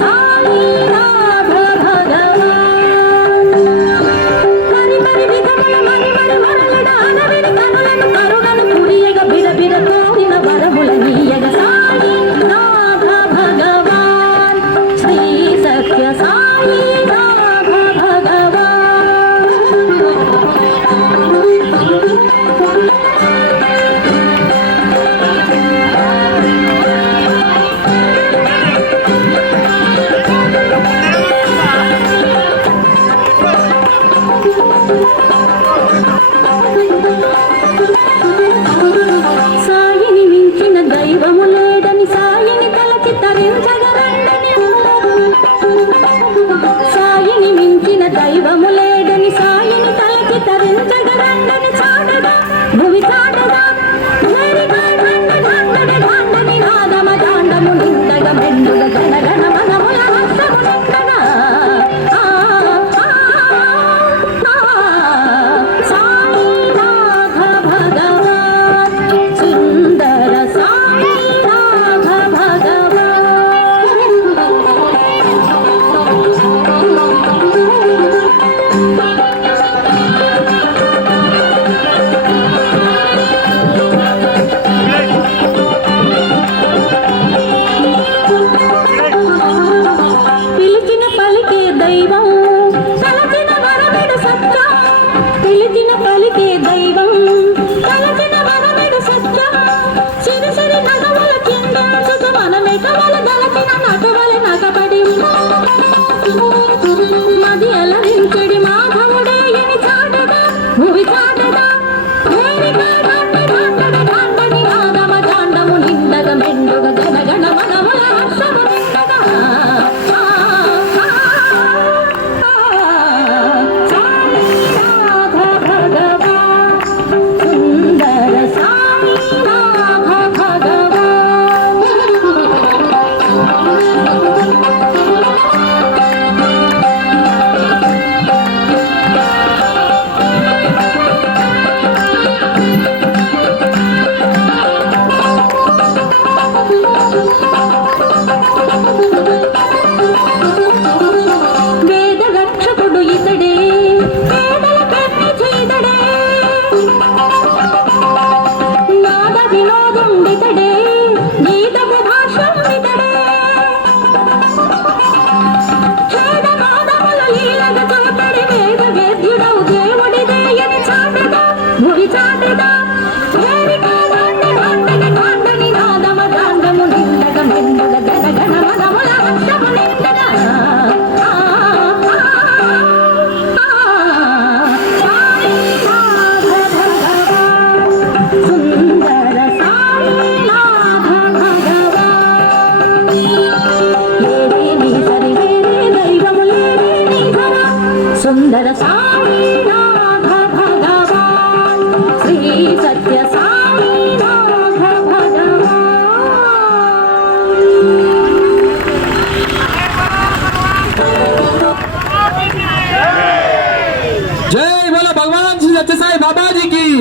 సాయినాథ భగవాన్ మరి మరి విధముల మరి మరి మరలడ అనవిని కనులను కరుణను కురియగ బిరబిర కోరిన వరముల నీయగ సాయినాథ భగవాన్ శ్రీ సత్య సాయినాథ భగవాన్ సాయిని మించిన దైవము లేడని సాయిని తలచి తరించగరండని సాయిని మించిన దైవము లేడని సాయిని తలచి తరించగరండని చాటగా భువి చాటగా ఢాండని నాదమ దాండము నిండగ మెండుగ గణగణ మనముల హస్తము నిండగా సాయినాథ భగవాన్ సుందర సాయినాథ పిలిచిన పలికే దైవం తలచిన వరమెడు సత్యం పిలిచిన పలికే దైవం తలచిన వరమెడు సత్యం సిరి సిరి నగవల చిందించుత మనమెటవల దలచిన నటవల నగబడి మది అలరించడి మాధవుడే ఎని చాటగా భువి చాటగా ఢాండని నాదమ దాండము నిండగ మెండుగ గణగణ మనముల హర్షము నిండగా సాయినాథ భగవాన్ సుందర సాయినాథ భగవాన్ వేద రక్షకుడు ఇతడే పేదల పెన్ని చేదడే నాద వినోదుండితడే గీతము భాష్యండితడే ఛేద నాదముల లీలగ చూపడి వేద వేద్యుడవు దేవుడిదే అని చాటగా భువి చాటగా ఢాండని నాదమ దాండము నిండగ మెండుగ గణగణ మనముల హర్షము నిండగా సాయినాథ భగవాన్ సుందర సాయినాథ భగవాన్ లేని సరి వేరే దైవము లేని ధర సుందర సాయినాథ భగవాన్ శ్రీ సత్య సాయినాథ భగవాన్ जय बोला भगवान श्री सत्य साई बाबा जी की।